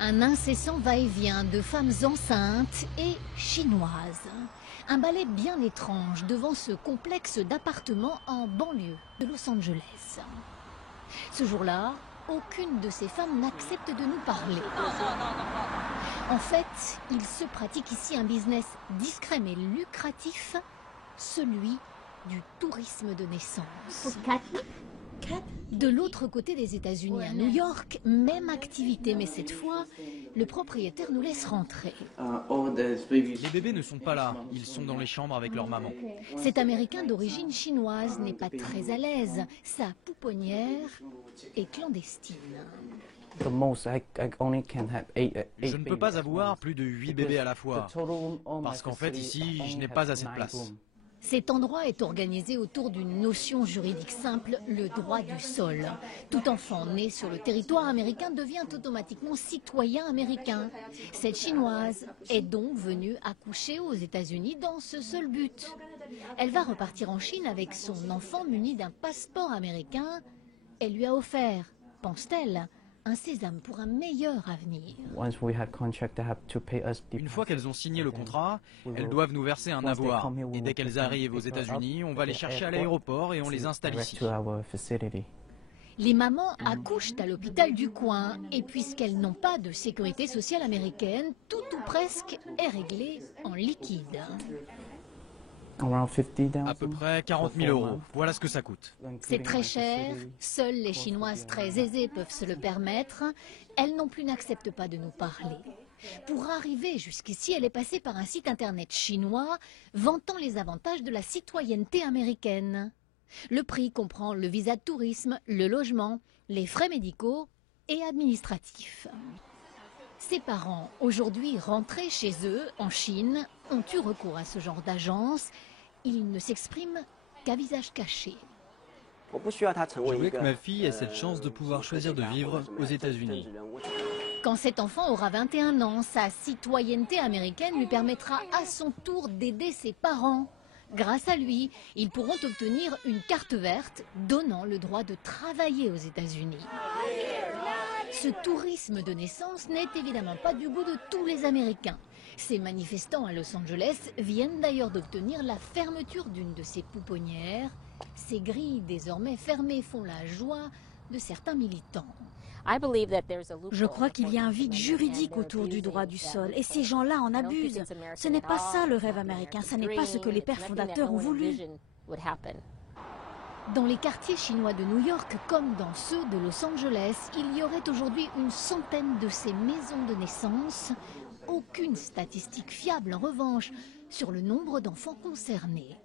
Un incessant va-et-vient de femmes enceintes et chinoises. Un ballet bien étrange devant ce complexe d'appartements en banlieue de Los Angeles. Ce jour-là, aucune de ces femmes n'accepte de nous parler. En fait, il se pratique ici un business discret mais lucratif, celui du tourisme de naissance. De l'autre côté des États-Unis, à New York, même activité, mais cette fois, le propriétaire nous laisse rentrer. Les bébés ne sont pas là, ils sont dans les chambres avec leur maman. Cet Américain d'origine chinoise n'est pas très à l'aise. Sa pouponnière est clandestine. Je ne peux pas avoir plus de 8 bébés à la fois, parce qu'en fait ici, je n'ai pas assez de place. Cet endroit est organisé autour d'une notion juridique simple, le droit du sol. Tout enfant né sur le territoire américain devient automatiquement citoyen américain. Cette chinoise est donc venue accoucher aux États-Unis dans ce seul but. Elle va repartir en Chine avec son enfant muni d'un passeport américain. Elle lui a offert, pense-t-elle, un sésame pour un meilleur avenir. Une fois qu'elles ont signé le contrat, elles doivent nous verser un avoir. Et dès qu'elles arrivent aux États-Unis, on va les chercher à l'aéroport et on les installe ici. Les mamans accouchent à l'hôpital du coin et puisqu'elles n'ont pas de sécurité sociale américaine, tout ou presque est réglé en liquide. À peu près 40 000 €. Voilà ce que ça coûte. C'est très cher, seules les Chinoises très aisées peuvent se le permettre. Elles non plus n'acceptent pas de nous parler. Pour arriver jusqu'ici, elle est passée par un site internet chinois vantant les avantages de la citoyenneté américaine. Le prix comprend le visa de tourisme, le logement, les frais médicaux et administratifs. Ses parents, aujourd'hui rentrés chez eux, en Chine, ont eu recours à ce genre d'agence. Ils ne s'expriment qu'à visage caché. Je voulais que ma fille ait cette chance de pouvoir choisir de vivre aux États-Unis. Quand cet enfant aura 21 ans, sa citoyenneté américaine lui permettra à son tour d'aider ses parents. Grâce à lui, ils pourront obtenir une carte verte donnant le droit de travailler aux États-Unis. Ce tourisme de naissance n'est évidemment pas du goût de tous les Américains. Ces manifestants à Los Angeles viennent d'ailleurs d'obtenir la fermeture d'une de ces pouponnières. Ces grilles désormais fermées font la joie de certains militants. Je crois qu'il y a un vide juridique autour du droit du sol et ces gens-là en abusent. Ce n'est pas ça le rêve américain, ce n'est pas ce que les pères fondateurs ont voulu. Dans les quartiers chinois de New York, comme dans ceux de Los Angeles, il y aurait aujourd'hui une centaine de ces maisons de naissance. Aucune statistique fiable, en revanche, sur le nombre d'enfants concernés.